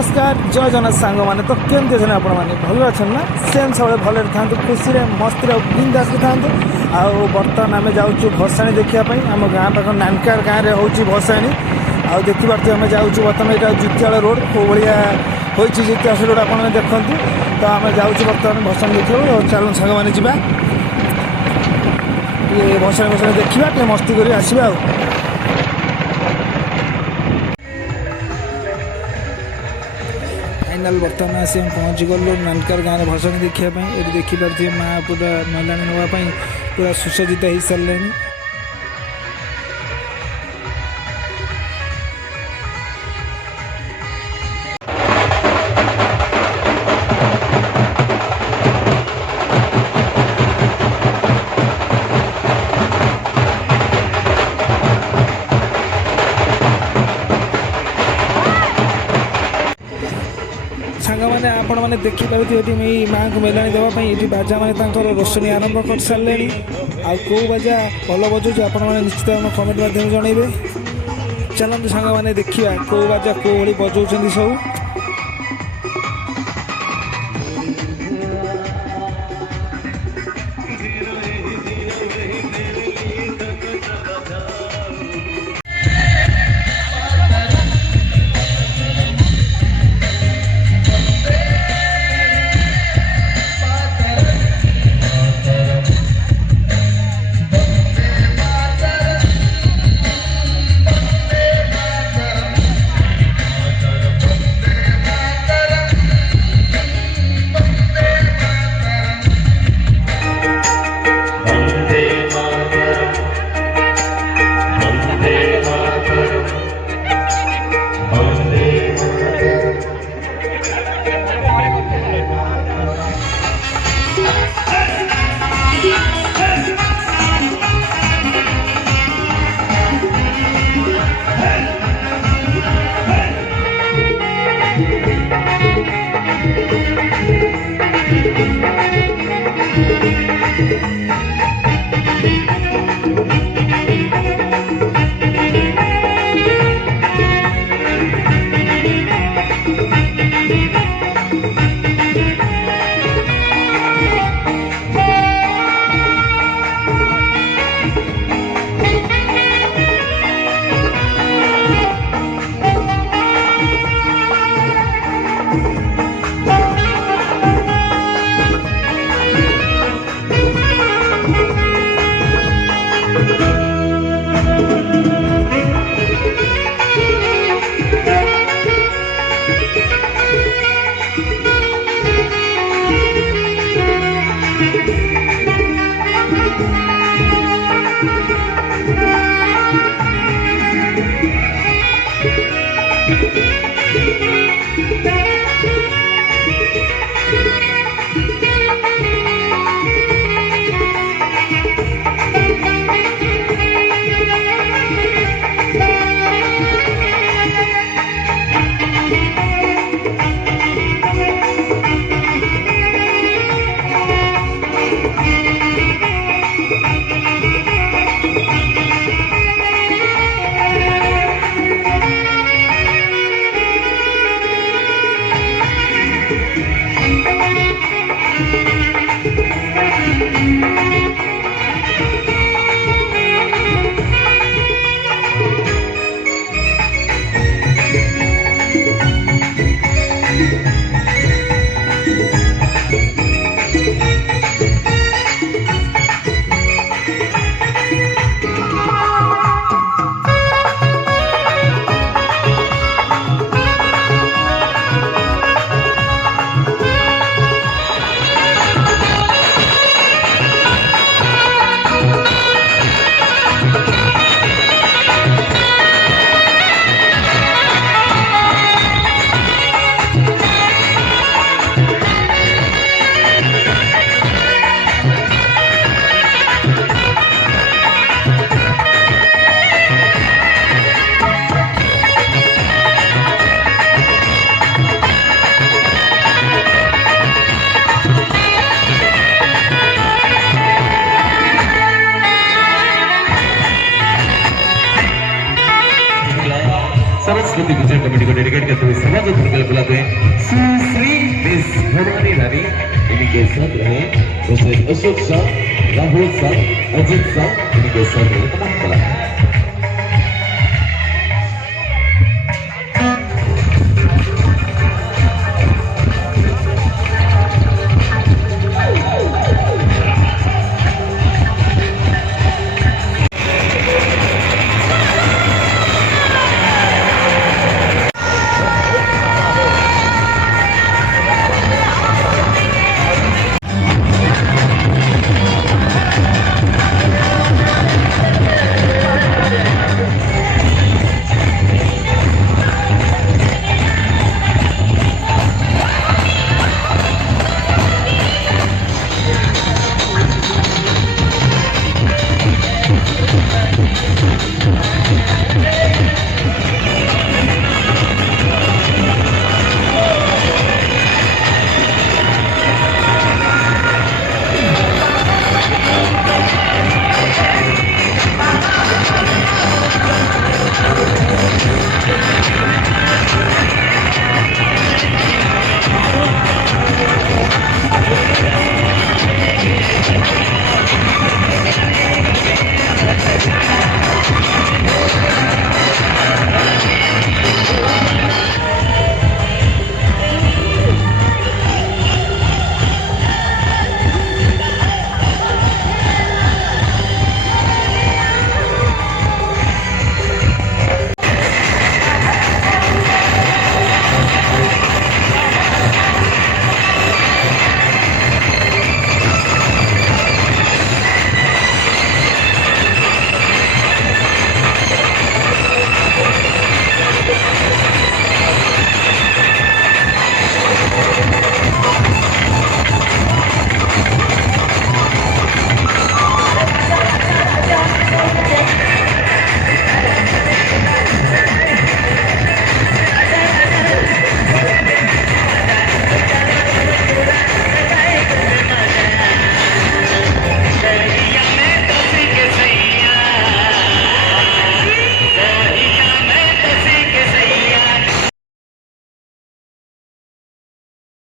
नमस्कार जय जगन्नाथ सांग मैंने तो केमती अच्छे आपण मैंने भल अच्छे ना सेम सब भले था खुशी मस्ती बिंदास था। बर्तमान आम जाऊँ भसाणी देखापी आम गाँ पाख नानकार गाँव में हूँ भसाणी आउ देखिपे आम जाऊँ बर्तमान यहाँ जुतियाल रोड कौ भाया हो जुतिया रोड आप देखु तो आम जाऊँ बर्तमान भसाणी देखा चलो सांग मैंने जा भसाणी भसाणी देखा मस्ती कर आसवा। फाइनाल बर्तमान आसी हम पहुँची गलु नानकार गाँव में भसाणी देखापी ये देखिपे माँ पूरा मैदान नापी पूरा सुसज्जित हो सारे। सांग मैंने आपण मैंने देखिपे माँ को मेलाणी देवाई ये बाजा मैंने रोशनी आरंभ कर सारे आ कौ बाजा भल बजाऊँ आपण मैंने निश्चित कमेंट माध्यम जनइबे। चलते सांग मैंने देखा कौ बाजा कौ भाई बजाऊँ सब। सरस्वती पूजा कमेटी को डेडिकेट करते हुए समाज धर्म को बुलाते हैं श्री मिस भवानी रानी। इनके साथ रहे उसमें अशोक शाह, राहुल शाह, अजित शाह, इनके साथ रहे तमाम कलाकार।